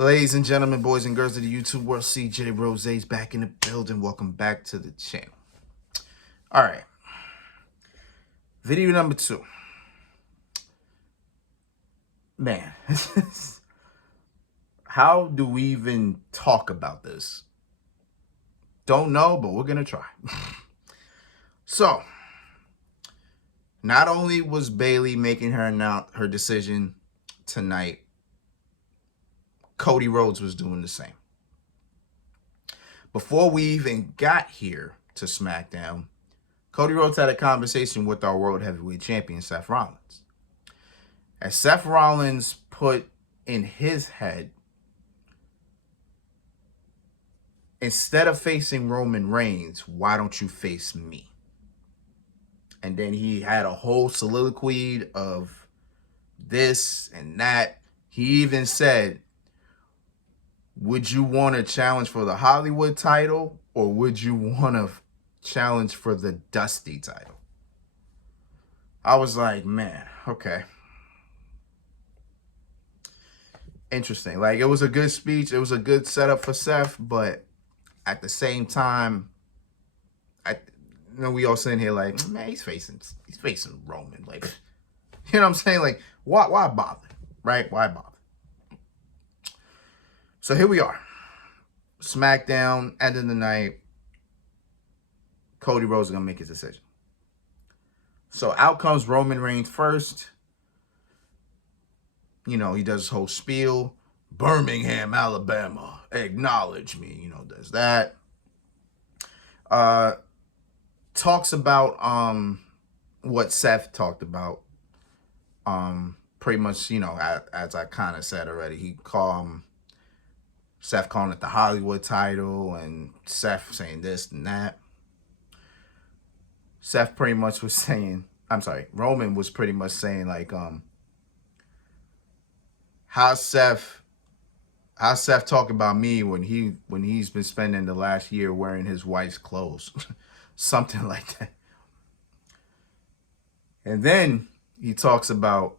Ladies and gentlemen, boys and girls of the YouTube world, CJ Rhodes back in the building. Welcome back to the channel. All right. Video number 2. Man, how do we even talk about this? Don't know, but we're going to try. So, not only was Bayley making her decision tonight, Cody Rhodes was doing the same. Before we even got here to SmackDown, Cody Rhodes had a conversation with our World Heavyweight Champion, Seth Rollins. As Seth Rollins put in his head, instead of facing Roman Reigns, why don't you face me? And then he had a whole soliloquy of this and that. He even said, would you want to challenge for the Hollywood title, or would you want to challenge for the Dusty title? I was like, man, okay. Interesting. Like, it was a good speech. It was a good setup for Seth, but at the same time, we all sitting here like, man, he's facing Roman. Like, you know what I'm saying? Like, why bother? Right? Why bother? So here we are. SmackDown, end of the night. Cody Rhodes is going to make his decision. So out comes Roman Reigns first. You know, he does his whole spiel. Birmingham, Alabama, acknowledge me. Does that. Talks about what Seth talked about. Pretty much, as I kind of said already, he called Seth calling it the Hollywood title, and Seth saying this and that. Seth pretty much was saying, Roman was pretty much saying like, how Seth talk about me when he's been spending the last year wearing his wife's clothes. Something like that. And then he talks about,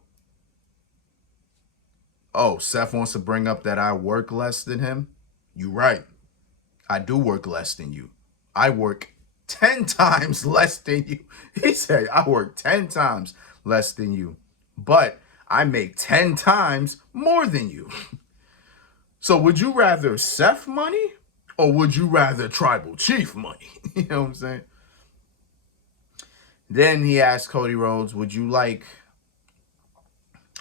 oh, Seth wants to bring up that I work less than him. You right. I do work less than you. I work 10 times less than you. He said, I work 10 times less than you, but I make 10 times more than you. So would you rather Seth money, or would you rather Tribal Chief money? You know what I'm saying? Then he asked Cody Rhodes,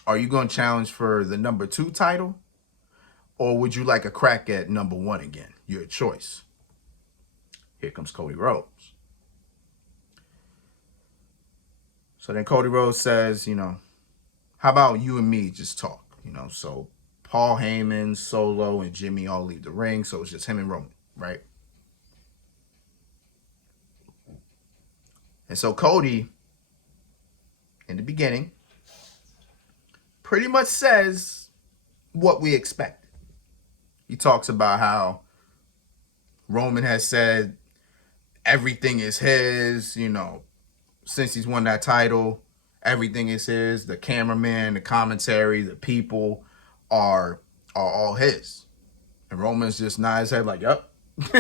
are you going to challenge for the number 2 title, or would you like a crack at number 1 again? Your choice. Here comes Cody Rhodes. So then Cody Rhodes says, how about you and me just talk? So Paul Heyman, Solo, and Jimmy all leave the ring, so it's just him and Roman, right? And so Cody, in the beginning, pretty much says what we expected. He talks about how Roman has said everything is his, since he's won that title, everything is his. The cameraman, the commentary, the people are all his. And Roman's just nods his head like, yep.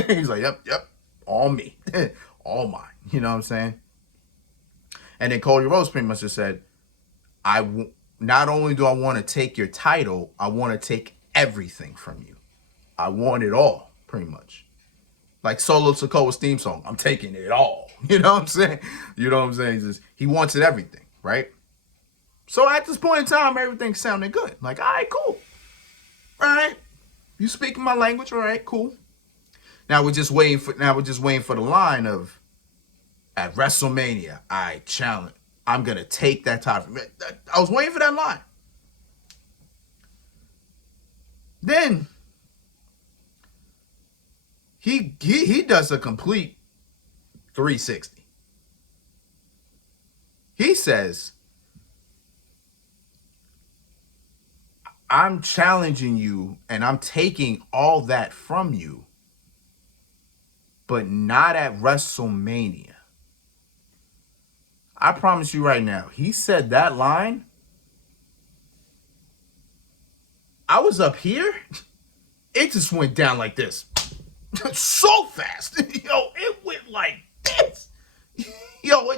He's like, yep, all me. All mine. You know what I'm saying? And then Cody Rhodes pretty much just said, not only do I want to take your title, I want to take everything from you. I want it all, pretty much. Like Solo Sikoa's theme song, I'm taking it all. You know what I'm saying? He wants it everything, right? So at this point in time, everything sounded good. Like, all right, cool. All right. You speaking my language, all right, cool. Now we're just waiting for the line of, at WrestleMania, I challenge. I'm gonna take that title. I was waiting for that line. Then he does a complete 360. He says, I'm challenging you and I'm taking all that from you, but not at WrestleMania. I promise you right now, he said that line. I was up here it just went down like this. So fast. Yo, it went like this. Yo,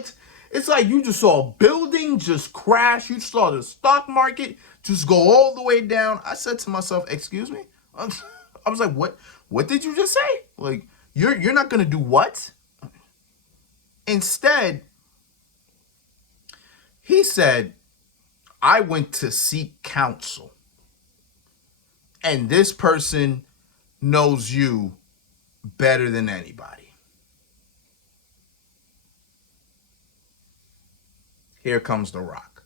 it's like you just saw a building just crash. You saw the stock market just go all the way down. I said to myself, excuse me? I was like, what did you just say? Like, you're not gonna do what? Instead, he said, I went to seek counsel. And this person knows you better than anybody. Here comes The Rock.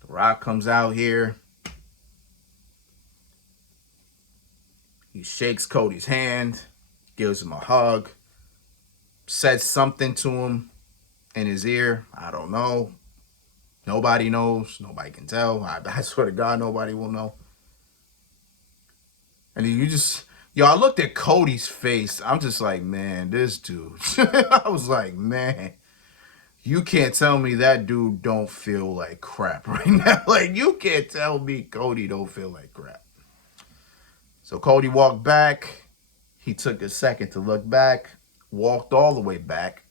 The Rock comes out here. He shakes Cody's hand, gives him a hug, says something to him in his ear. I don't know. Nobody knows. Nobody can tell. I swear to God, nobody will know. And I looked at Cody's face. I'm just like, man, this dude. I was like, man, you can't tell me that dude don't feel like crap right now. Like, you can't tell me Cody don't feel like crap. So Cody walked back. He took a second to look back, walked all the way back,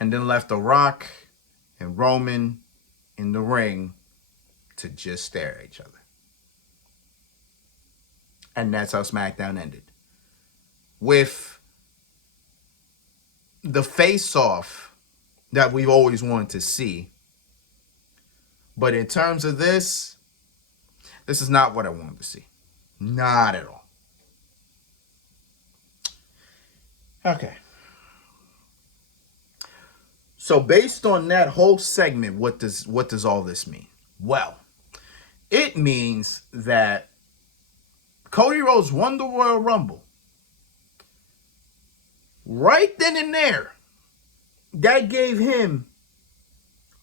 and then left The Rock and Roman in the ring to just stare at each other. And that's how SmackDown ended. With the face-off that we've always wanted to see. But in terms of this is not what I wanted to see. Not at all. Okay. So based on that whole segment, what does all this mean? Well, it means that Cody Rhodes won the Royal Rumble. Right then and there, that gave him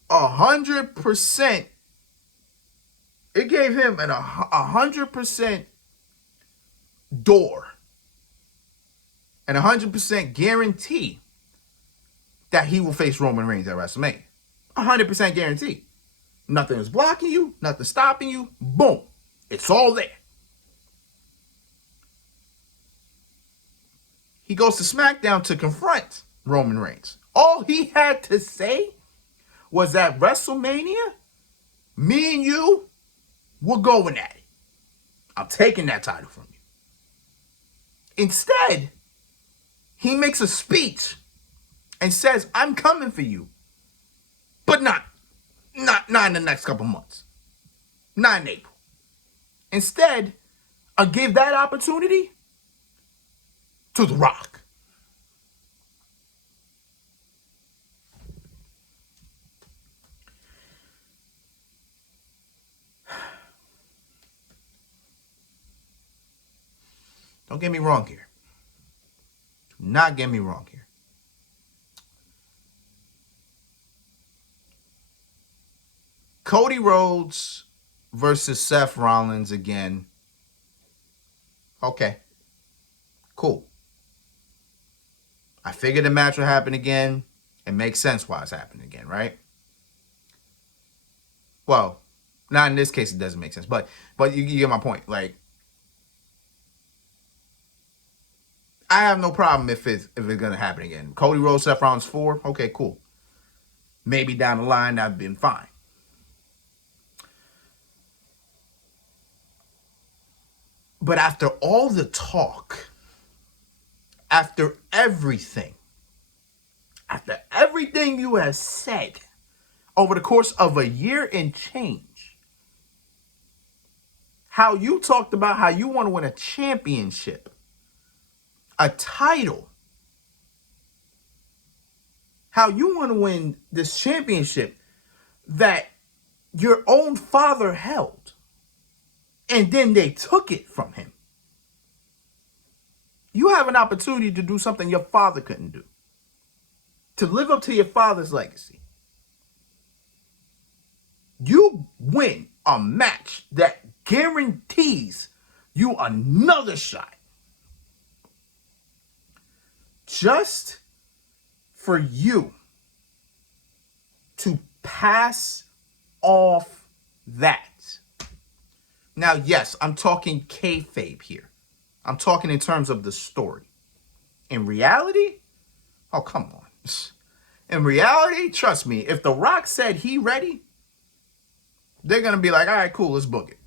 100%. It gave him an 100% door and 100% guarantee that he will face Roman Reigns at WrestleMania. 100% guarantee. Nothing is blocking you. Nothing stopping you. Boom. It's all there. He goes to SmackDown to confront Roman Reigns. All he had to say was at WrestleMania, me and you, we're going at it. I'm taking that title from you. Instead, he makes a speech and says, I'm coming for you. But not in the next couple months. Not in April. Instead, I give that opportunity to The Rock. Don't get me wrong here. Do not get me wrong here. Cody Rhodes versus Seth Rollins again. Okay. Cool. I figured the match would happen again. It makes sense why it's happening again, right? Well, not in this case, it doesn't make sense. But you get my point. Like, I have no problem if it's going to happen again. Cody Rhodes, Seth Rollins 4. Okay, cool. Maybe down the line, that'd been fine. But after all the talk, after everything you have said over the course of a year and change, how you talked about how you want to win a championship, a title, how you want to win this championship that your own father held, and then they took it from him. You have an opportunity to do something your father couldn't do, to live up to your father's legacy. You win a match that guarantees you another shot, just for you to pass off that. Now, yes, I'm talking kayfabe here. I'm talking in terms of the story. In reality, oh, come on. In reality, trust me, if The Rock said he ready, they're going to be like, all right, cool, let's book it.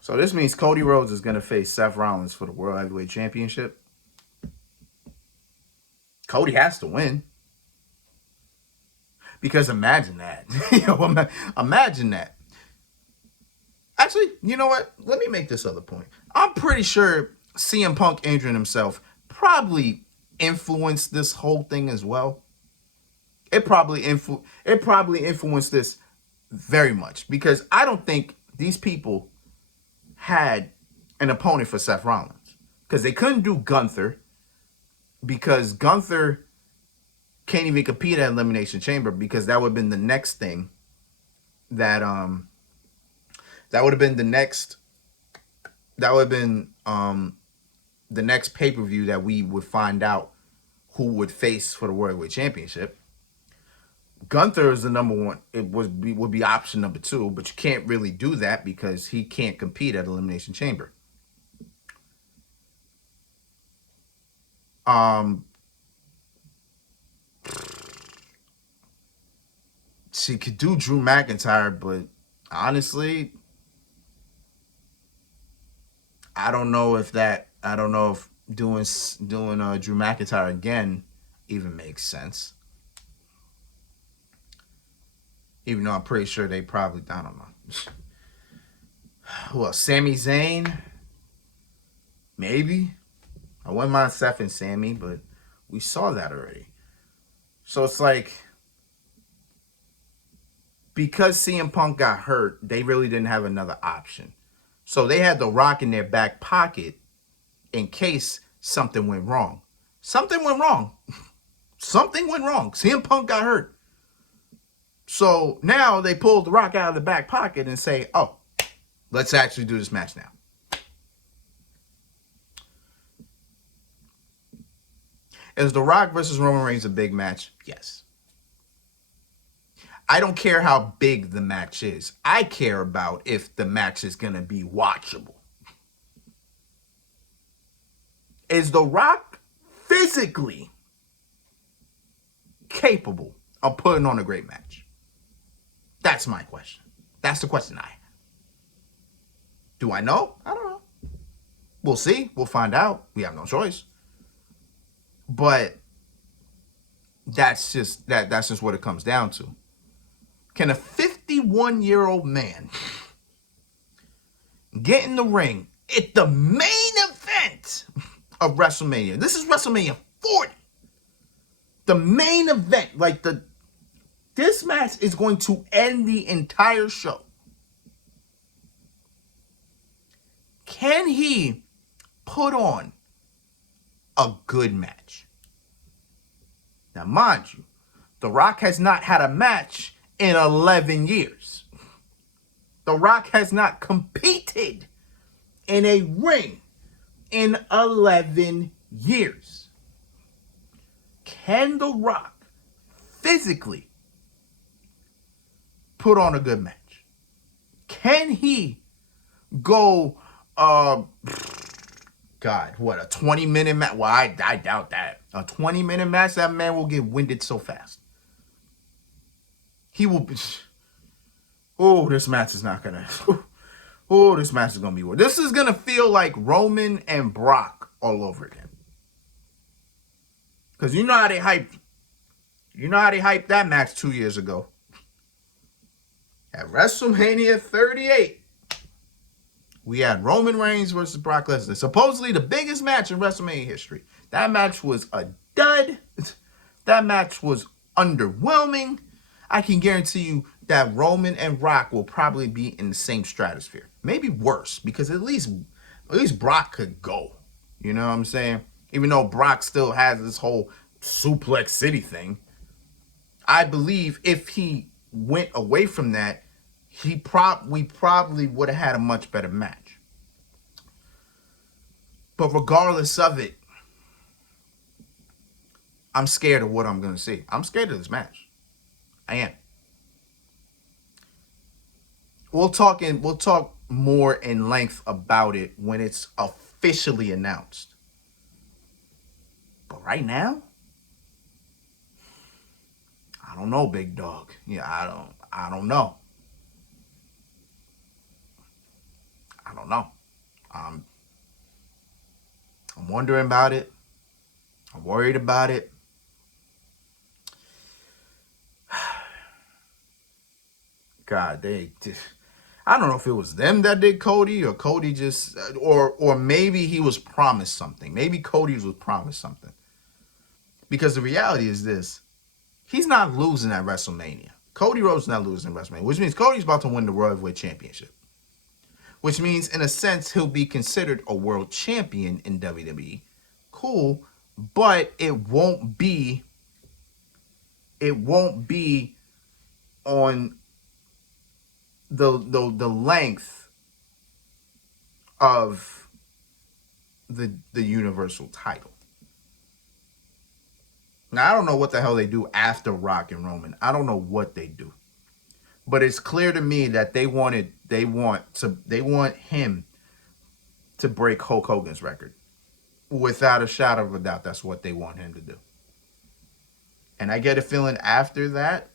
So this means Cody Rhodes is going to face Seth Rollins for the World Heavyweight Championship. Cody has to win. Because imagine that. Imagine that. Actually, you know what? Let me make this other point. I'm pretty sure CM Punk injuring himself probably influenced this whole thing as well. It probably influenced this very much, because I don't think these people had an opponent for Seth Rollins, because they couldn't do Gunther, because Gunther can't even compete at Elimination Chamber, because that would have been the next thing that would have been the next the next pay-per-view that we would find out who would face for the World Heavyweight Championship. Gunther is the number one. It would be option number 2, but you can't really do that because he can't compete at Elimination Chamber. She could do Drew McIntyre, but honestly, I don't know if doing Drew McIntyre again even makes sense. Even though I'm pretty sure they probably, I don't know. Well, Sami Zayn, maybe. I wouldn't mind Seth and Sami, but we saw that already. So it's like, because CM Punk got hurt, they really didn't have another option. So they had The Rock in their back pocket in case something went wrong. Something went wrong. Something went wrong. CM Punk got hurt. So now they pulled The Rock out of the back pocket and say, oh, let's actually do this match now. Is The Rock versus Roman Reigns a big match? Yes. I don't care how big the match is. I care about if the match is going to be watchable. Is The Rock physically capable of putting on a great match? That's my question. That's the question I have. Do I know? I don't know. We'll see. We'll find out. We have no choice. But that's just what it comes down to. Can a 51-year-old man get in the ring at the main event of WrestleMania? This is WrestleMania 40. The main event, this match is going to end the entire show. Can he put on a good match? Now, mind you, The Rock has not had a match in 11 years. The Rock has not competed in a ring in 11 years. Can The Rock physically put on a good match? Can he go, a 20-minute match? Well, I doubt that. A 20-minute match, that man will get winded so fast. He will be... this match is not gonna... this match is gonna be... This is gonna feel like Roman and Brock all over again. Because you know how they hyped that match 2 years ago. At WrestleMania 38, we had Roman Reigns versus Brock Lesnar. Supposedly the biggest match in WrestleMania history. That match was a dud. That match was underwhelming. I can guarantee you that Roman and Brock will probably be in the same stratosphere. Maybe worse, because at least Brock could go. You know what I'm saying? Even though Brock still has this whole Suplex City thing. I believe if he went away from that, we probably would have had a much better match. But regardless of it, I'm scared of what I'm going to see. I'm scared of this match. I am. We'll talk more in length about it when it's officially announced. But right now, I don't know, big dog. Yeah, I don't know. I don't know. I'm I'm wondering about it. I'm worried about it. God, I don't know if it was them that did Cody or Cody just or maybe he was promised something. Maybe Cody was promised something. Because the reality is this. He's not losing at WrestleMania. Cody Rhodes is not losing at WrestleMania, which means Cody's about to win the World Heavyweight Championship. Which means, in a sense, he'll be considered a world champion in WWE. Cool, but it won't be on the length of the Universal title. Now I don't know what the hell they do after Rock and Roman. I don't know what they do. But it's clear to me that they want him to break Hulk Hogan's record. Without a shadow of a doubt, that's what they want him to do. And I get a feeling after that,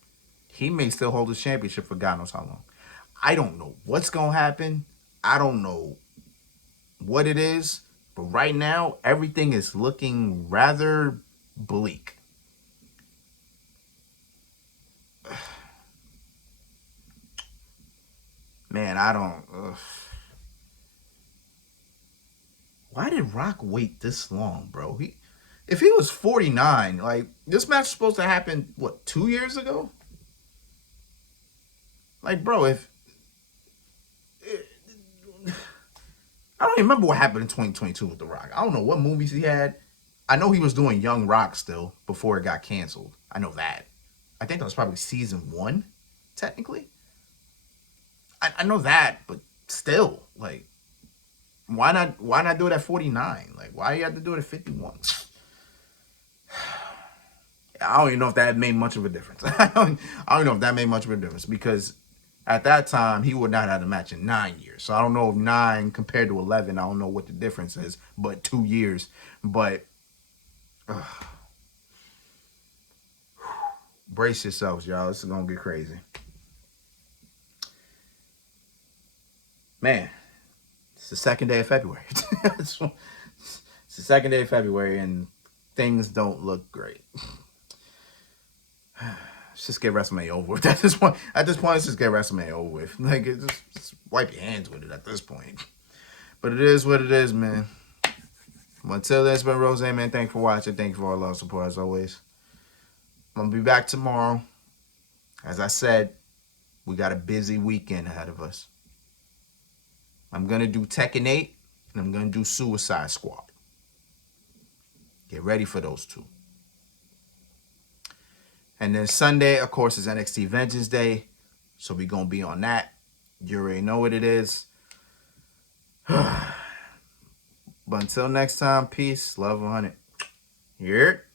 he may still hold the championship for God knows how long. I don't know what's going to happen. I don't know what it is. But right now, everything is looking rather bleak. Man, I don't... Why did Rock wait this long, bro? If he was 49, like, this match was supposed to happen, what, 2 years ago? Like, bro, I don't even remember what happened in 2022 with The Rock. I don't know what movies he had. I know he was doing Young Rock still before it got canceled. I know that. I think that was probably season 1, technically. I know that, but still, like, why not do it at 49? Like, why you have to do it at 51? I don't even know if that made much of a difference. I don't know if that made much of a difference because at that time he would not have had a match in 9 years. So I don't know if 9 compared to 11. I don't know what the difference is, but 2 years. But brace yourselves, y'all. This is gonna get crazy, man. It's the second day of February. It's the second day of February, and things don't look great. Let's just get WrestleMania over with. At this point, let's just get WrestleMania over with. Like, just wipe your hands with it at this point. But it is what it is, man. Until then, it's been Rose, man. Thanks for watching. Thank you for all the love support, as always. I'm going to be back tomorrow. As I said, we got a busy weekend ahead of us. I'm going to do Tekken 8, and I'm going to do Suicide Squad. Get ready for those two. And then Sunday, of course, is NXT Vengeance Day. So we're going to be on that. You already know what it is. But until next time, peace, love 100. Here.